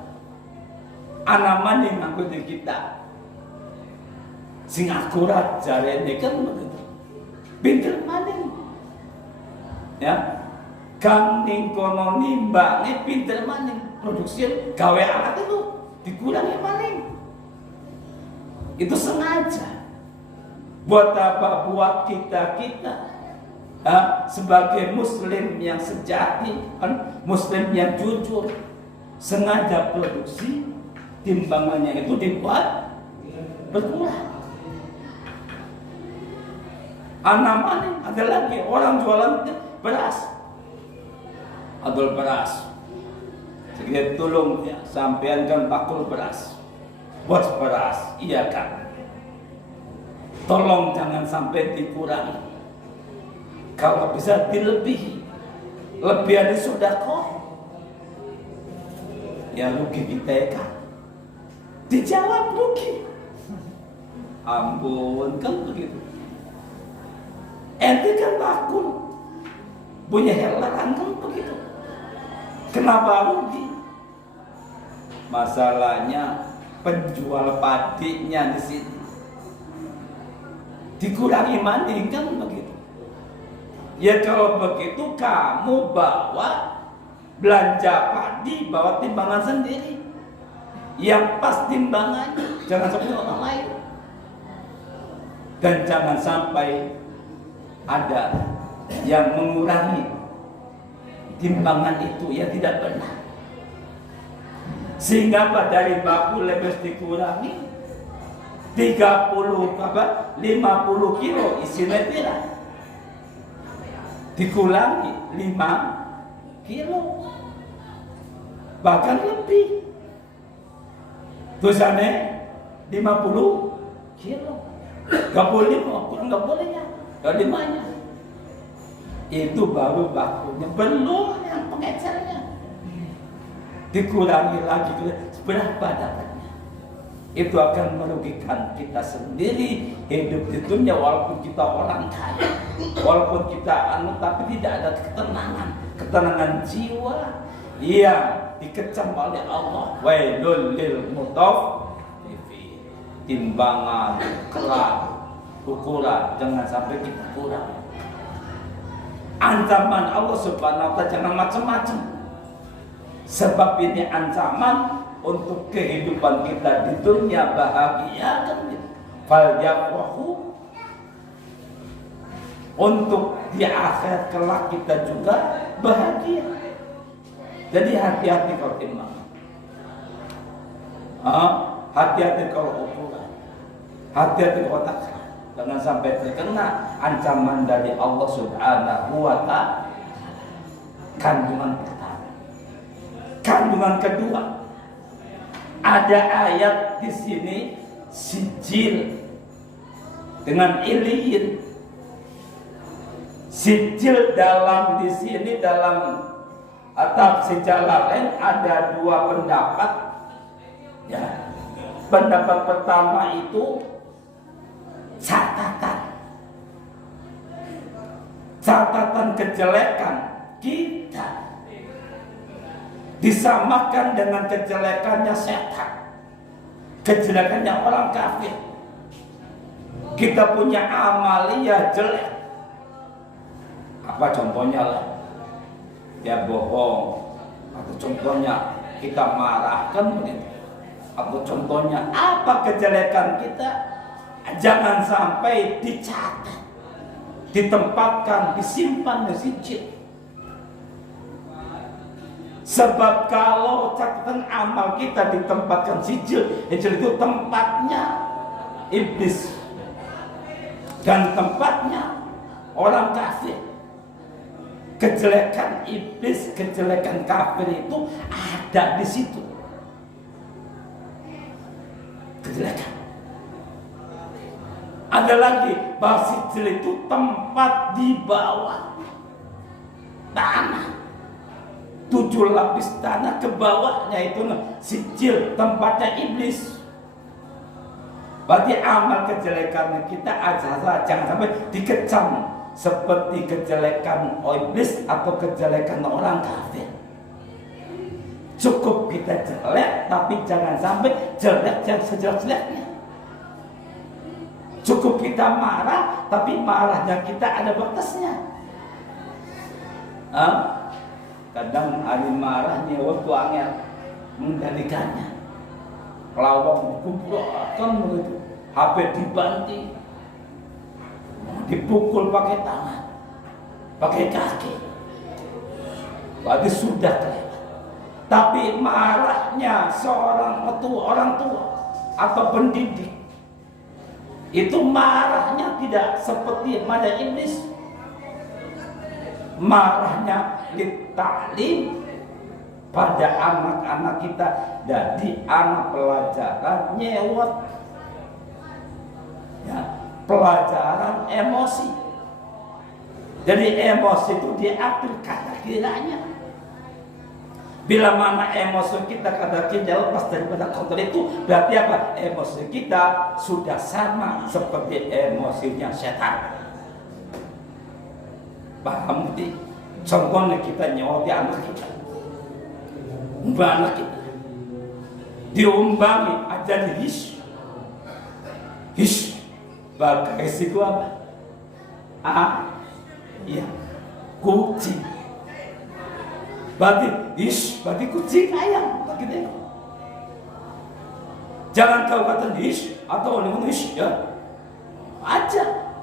Anaman yang ngangkut di kita. Sing akurat jarene kan begitu. Pinter maning. Ya. Kang ning kono nimbange pinter maning. Produksi gawe alat itu dikurangi maning. Itu sengaja. Buat apa? Buat kita sebagai muslim yang sejati, muslim yang jujur, sengaja produksi timbangannya itu dibuat berkurang. Anamane ada lagi orang jualan beras, adol beras, sedikit tolong ya, sampean kan bakul beras, buat beras, iya kan? Tolong jangan sampai dikurangi. Kalau bisa dilebihi, lebihan di sedekah, ya rugi kita kan? Dijawab rugi. Ampun, kan begitu. Ente kan bakul, punya helaran kan begitu. Kenapa rugi? Masalahnya penjual padinya di sini. Dikurangi maning kan begitu. Ya kalau begitu kamu bawa belanja padi, bawa timbangan sendiri yang pas timbangannya, jangan seperti orang lain. Dan jangan sampai ada yang mengurangi timbangan itu ya tidak benar. Sehingga dari 50 lebih dikurangi 50 kilo isinya pira, dikurangi 5 kilo bahkan lebih, tulisannya 50 kilo, gak boleh, kurang gak bolehnya, gak dimanya. Itu baru bakunya, belum yang pengecernya. Dikurangi lagi berapa dapatnya. Itu akan merugikan kita sendiri. Hidup di dunia walaupun kita orang kaya, walaupun kita tapi tidak ada ketenangan jiwa yang dikecam oleh Allah. Wailul lil mutaffifin. Timbangan, kelar, ukuran jangan sampai kita kurang. Ancaman Allah Subhanahu wa ta'ala jangan macam-macam. Sebab ini ancaman untuk kehidupan kita di dunia bahagia kan. Falyafrahu, untuk di akhirat kelak kita juga bahagia. Jadi hati-hati kalau timbang. Hati-hati kalau ukuran. Hati-hati kalau takkan. Jangan sampai terkena ancaman dari Allah Subhanahu wa ta'ala. Kandungan pertama. Kandungan kedua, ada ayat di sini sijil dengan iliyin. Sijil dalam di sini dalam tafsir Jalalain ada dua pendapat. Ya, pendapat pertama itu catatan kejelekan kita disamakan dengan kejelekannya setan, kejelekannya orang kafir. Kita punya amalia jelek. Apa contohnya lah? Ya bohong, atau contohnya kita marahkan begitu. Atau contohnya apa kejelekan kita? Jangan sampai dicatat, ditempatkan, disimpan di sijil. Sebab kalau catatan amal kita ditempatkan sijil, itu tempatnya iblis dan tempatnya orang kafir. Kejelekan iblis, kejelekan kafir itu ada di situ. Kejelekan. Ada lagi bahwa sijil itu tempat di bawah tanah. 7 lapis tanah ke bawahnya itu sijil, tempatnya iblis. Berarti amal kejelekan kita jangan sampai dikecam seperti kejelekan iblis atau kejelekan orang kafir. Cukup kita jelek, tapi jangan sampai jelek yang sejelek-jeleknya. Cukup kita marah, tapi marahnya kita ada batasnya. Kadang hari marahnya waktu angel mengendalikannya. Kelawang kumpulkan begitu, HP dibanting, dipukul pakai tangan, pakai kaki. Berarti sudah kelewat. Tapi marahnya seorang orang tua atau pendidik, itu marahnya tidak seperti marah iblis. Marahnya ditaklim pada anak-anak kita, jadi anak pelajaran nyewot, ya, pelajaran emosi. Jadi emosi itu diatur kadar kiranya. Bila mana emosi kita kadar kira lepas daripada kontrol itu, berarti apa? Emosi kita sudah sama seperti emosinya setan. Paham ngerti? Contohnya kita nyewoti anak kita, anak kita diumbangi aja hish bagai situ apa? Iya, kucing. Berarti kucing ayam begitu. Jangan kau kata hish atau ngomong hish ya aja.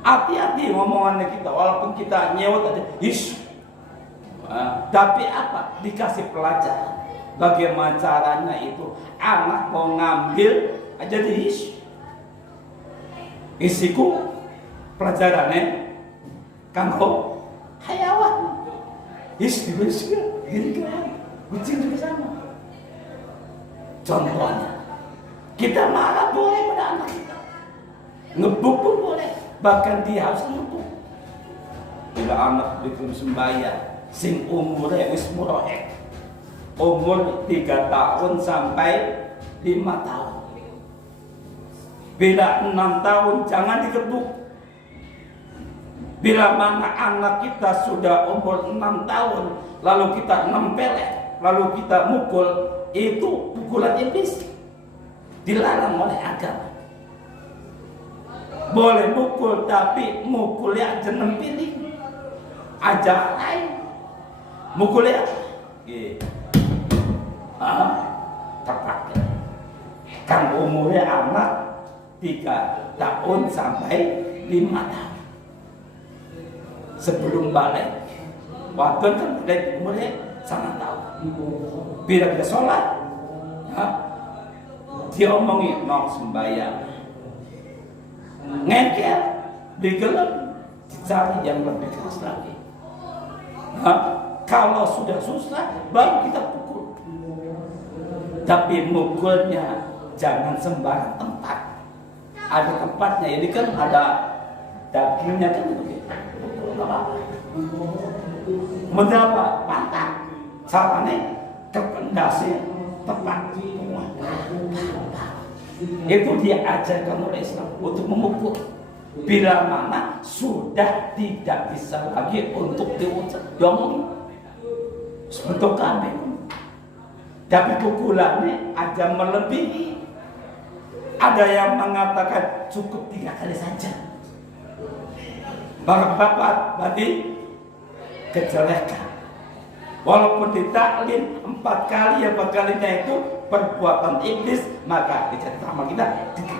Hati-hati ngomongannya kita, walaupun kita nyewot aja hish. Tapi apa? Dikasih pelajaran. Bagaimana caranya itu? Anak mau ngambil aja diisi. Isiku pelajarannya kanggo hayawan. Isi juga, gini kan? Kucing juga sama. Contohnya, kita marah boleh pada anak kita, ngebuk pun boleh, bahkan dia harus ngebuk. Bila anak bikin sembahyang, sing umurnya wis muroek, umur 3 tahun sampai 5 tahun. Bila 6 tahun jangan digebuk. Bila mana anak kita sudah umur 6 tahun, lalu kita nempelek, lalu kita mukul, itu pukulan iblis. Dilarang oleh agama. Boleh mukul, tapi mukulnya aja nempilin. Aja lain. Mukulnya tepat. Kan umurnya anak 3 tahun sampai 5 tahun. Sebelum balik, waktu kan udah umurnya sangat tahu. Bila dia sholat, dia omongin mau sembahyang, ngengkel, digelem, dicari yang lebih keras lagi. Kalau sudah susah, baru kita pukul. Tapi mukulnya jangan sembarang tempat. Ada tempatnya, ini kan ada dagingnya kan begitu. Mendapat pantat, caranya kependasnya tepat. Itu dia ajarkan oleh Islam untuk memukul. Bila mana sudah tidak bisa lagi untuk diomongin, sebentuk kambing. Tapi pukulannya aja melebihi. Ada yang mengatakan cukup 3 kali saja. Bapak berarti kejelekan. Walaupun ditaklim 4 kali, yang 4 kalinya itu perbuatan iblis, maka di catatan kita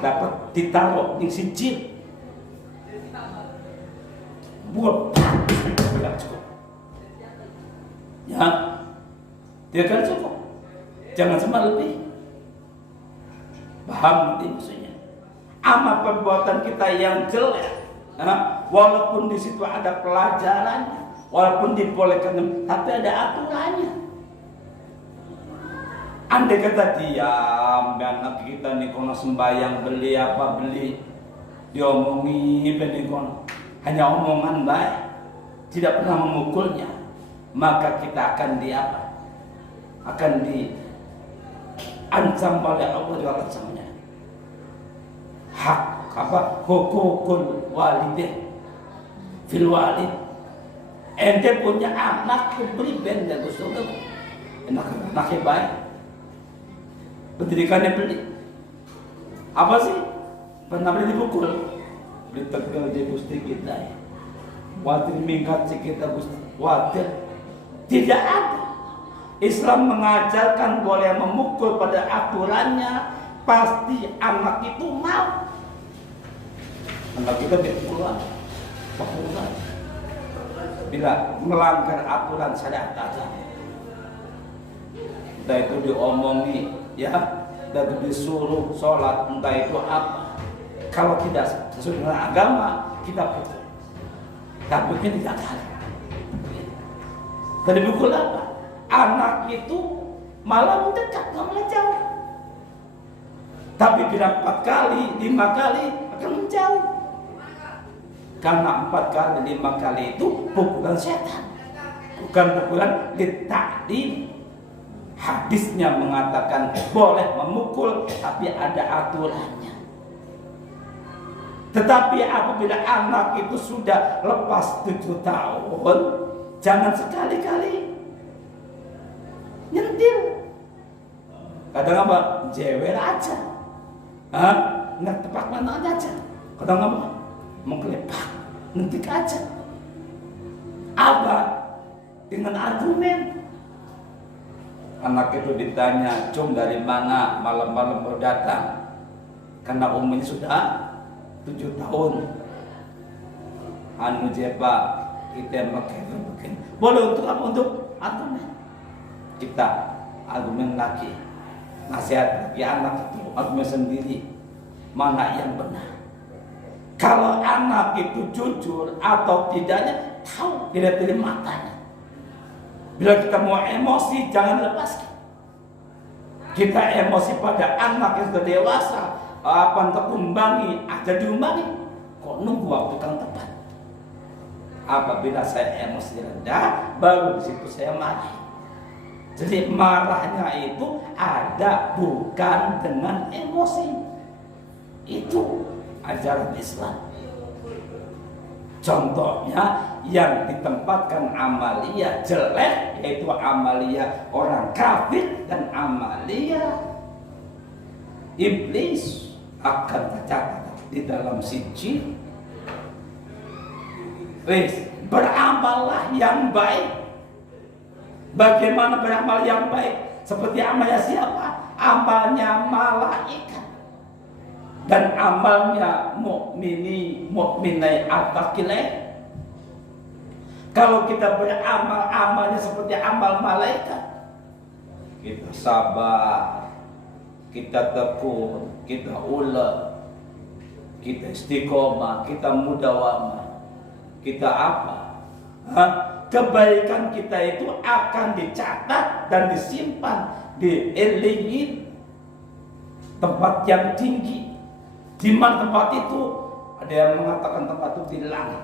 dapat ditaruh di sijil. Buat tidak cukup. Ya, dia kan cukup. Jangan cuma lebih. Paham nanti maksudnya. Amal perbuatan kita yang jelek, walaupun di situ ada pelajarannya, walaupun dibolehkan, tapi ada aturannya. Andai kata diam, anak kita nih kono sembahyang beli apa beli, diomongi beli kono, hanya omongan baik, tidak pernah memukulnya, maka kita akan apa? Akan diancam oleh Allah dengan ancamannya. Hak apa? Hukukul walidin fil walid. Ente punya anak beri benda gusto kamu, anaknya baik, pendidikannya beli. Apa sih? Pernah beli dipukul? Beli tegal di gusti kita ya. Watir mingkat si kita gusti. Watir tidak ada. Islam mengajarkan boleh memukul pada aturannya. Pasti anak itu mau. Anak kita dipukulan. Bila melanggar aturan syariat agama, entah itu diomongi, ya, dan disuruh sholat, entah itu apa. Kalau tidak sesuai dengan agama, kita pukul. Tapi tidak ada. Tadi pukul apa? Anak itu malah mendekat, nggak malah jauh. Tapi bila 4 kali, 5 kali akan menjauh. Karena 4 kali, 5 kali itu pukulan setan, bukan pukulan ditakdim. Hadisnya mengatakan boleh memukul, tapi ada aturannya. Tetapi apabila anak itu sudah lepas 7 tahun, jangan sekali-kali nyentil. Kadang apa? Jewer aja. Nggak tepat mana aja. Kadang apa? Mengkelepak, nentik aja. Apa? Dengan argumen. Anak itu ditanya, "Cum dari mana malam-malam baru datang?" Karena umurnya sudah 7 tahun. Anu jepa kita makin boleh untuk apa? Untuk argumen. Kita argumen lagi, nasihat lagi anak itu argumen sendiri mana yang benar. Kalau anak itu jujur atau tidaknya tahu, dilihat dari matanya. Bila kita mau emosi jangan lepaskan. Kita emosi pada anak yang sudah dewasa, apa untuk umbangi, aja diumbangi. Kok nunggu waktu yang tepat? Apabila saya emosi rendah, baru di situ saya marah. Jadi marahnya itu ada bukan dengan emosi. Itu ajaran Islam. Contohnya yang ditempatkan amalia jelek, yaitu amalia orang kafir dan amalia iblis, akan tercatat di dalam sijil. Beramallah yang baik. Bagaimana beramal yang baik? Seperti amalnya siapa? Amalnya malaikat dan amalnya mukminai at-taqilai. Kalau kita beramal amalnya seperti amal malaikat, kita sabar, kita tekun, kita ulet, kita istiqomah, kita mudawamah, kita apa? Kebaikan kita itu akan dicatat dan disimpan di eliyin, tempat yang tinggi. Di mana tempat itu? Ada yang mengatakan tempat itu di langit.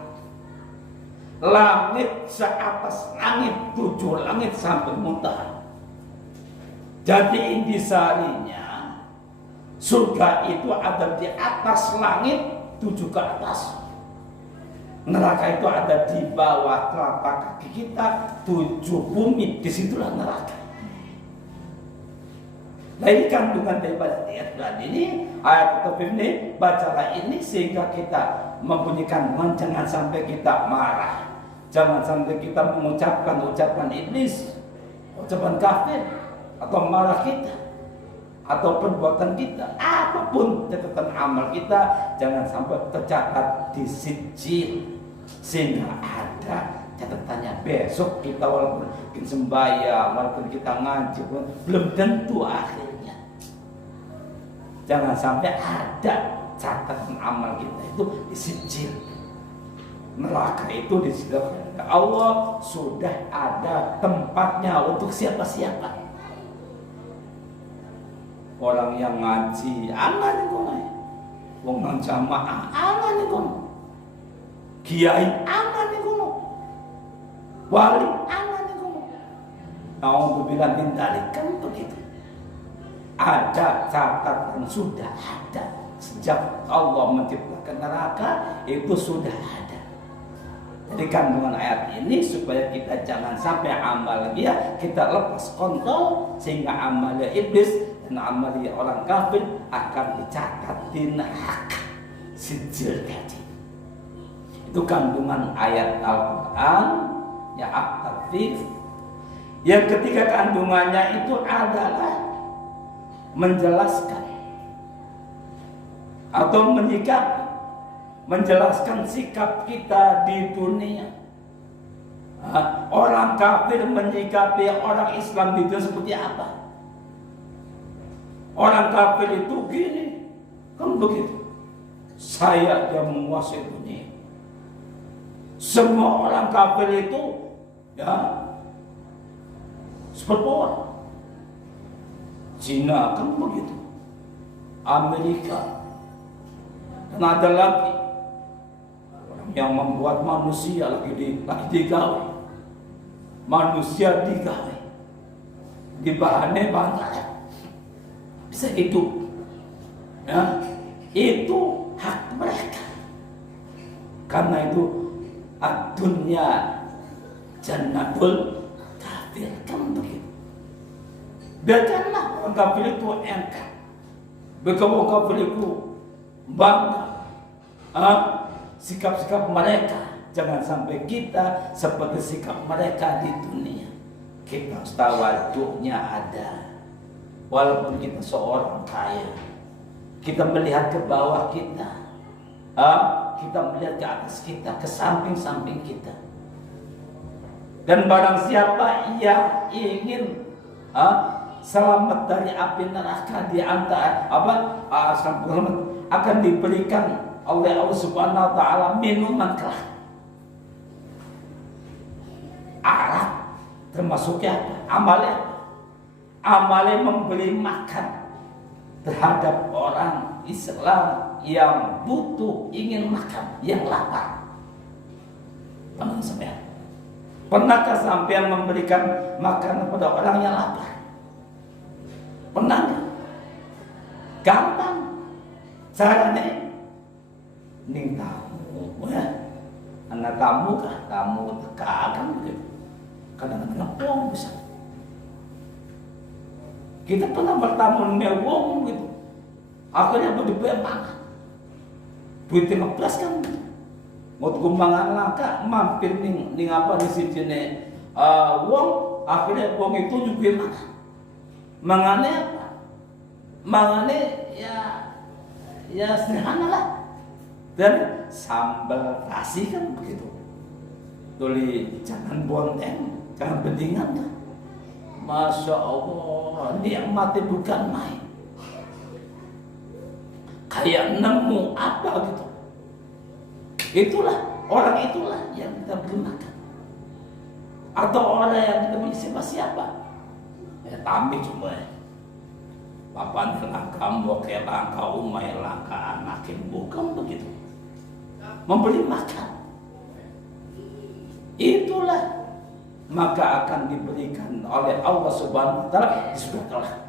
Langit seatas langit, 7 langit sampai muntaha. Jadi intisarinya surga itu ada di atas langit, 7 ke atas. Neraka itu ada di bawah telapak kaki kita, 7 bumi, disitulah neraka. Nah ini kandungan daripada ayat ini, ayat ini, bacalah ini sehingga kita membunyikan, jangan sampai kita marah, jangan sampai kita mengucapkan ucapan iblis, ucapan kafir, atau marah kita, atau perbuatan kita, apapun catatan amal kita, jangan sampai tercatat di sijil, sehingga ada catatannya. Besok kita walaupun sembahyang, walaupun kita ngaji, belum tentu akhirnya. Jangan sampai ada catatan amal kita itu di sijil. Neraka itu disediakan Allah, sudah ada tempatnya untuk siapa-siapa. Orang yang ngaji, aman nih kono. Wong nang jamaah, aman nih kono. Kiai, aman nih kono. Wali, aman nih kono. Nauzubillah min dzalik, kan begitu. Ada catatan, sudah ada sejak Allah menciptakan neraka, itu sudah ada. Jadi kandungan ayat ini supaya kita jangan sampai amal dia kita lepas kontrol, sehingga amalnya iblis dan amalnya orang kafir akan dicatat di neraka sijil tadi. Itu kandungan ayat Al-Quran ya aktif. Yang ketiga kandungannya itu adalah menjelaskan atau menyikapi, menjelaskan sikap kita di dunia. Orang kafir menyikapi orang Islam di dunia seperti apa? Orang kafir itu gini, kan begitu. Saya yang menguasai dunia. Semua orang kafir itu ya superpower. Cina kan begitu, Amerika, dan ada lagi orang yang membuat manusia lagi digawe, manusia digawe, dibahane banyak, bisa hidup, ya itu hak mereka, karena itu dunia jannatul kafir kan begitu. Biarkanlah orang kafir itu engkau, berkamu kafir itu bangga, sikap-sikap mereka. Jangan sampai kita seperti sikap mereka di dunia. Kita harus tawaduknya ada. Walaupun kita seorang kaya, kita melihat ke bawah kita, kita melihat ke atas kita, ke samping-samping kita. Dan barang siapa yang ingin selamat dari api neraka di antara akan diberikan oleh Allah Subhanahu wa taala minuman keras. Arak termasuknya amalnya memberi makan terhadap orang Islam yang butuh, ingin makan, yang lapar. Pernah sampai? Pernahkah sampean memberikan makanan pada orang yang lapar? Pernah nggak? Gampang caranya. Ning tamu, ya, anak tamu kah? Tamu tekan begitu. Kadang-kadang wong bisa. Kita pernah bertamu dengan wong gitu. Akhirnya berdua mana? Duitnya ngeblas kan? Mau kumbangan langka mampir ning apa di sini wong, akhirnya wong itu juga mana? Mangane apa? Mangane ya sederhana lah. Dan sambal terasi kan begitu. Tuli jangan bonteng, jangan bendingan kan. Masya Allah, nikmatnya bukan main. Kayak nemu apa gitu. Orang itulah yang kita gunakan. Atau orang yang kita punya siapa-siapa. Ya tambi cuma ya. Papan langka mbok langka umay langka anakin, bukan begitu. Memberi makan. Itulah maka akan diberikan oleh Allah Subhanahu wa taala di surga kelak.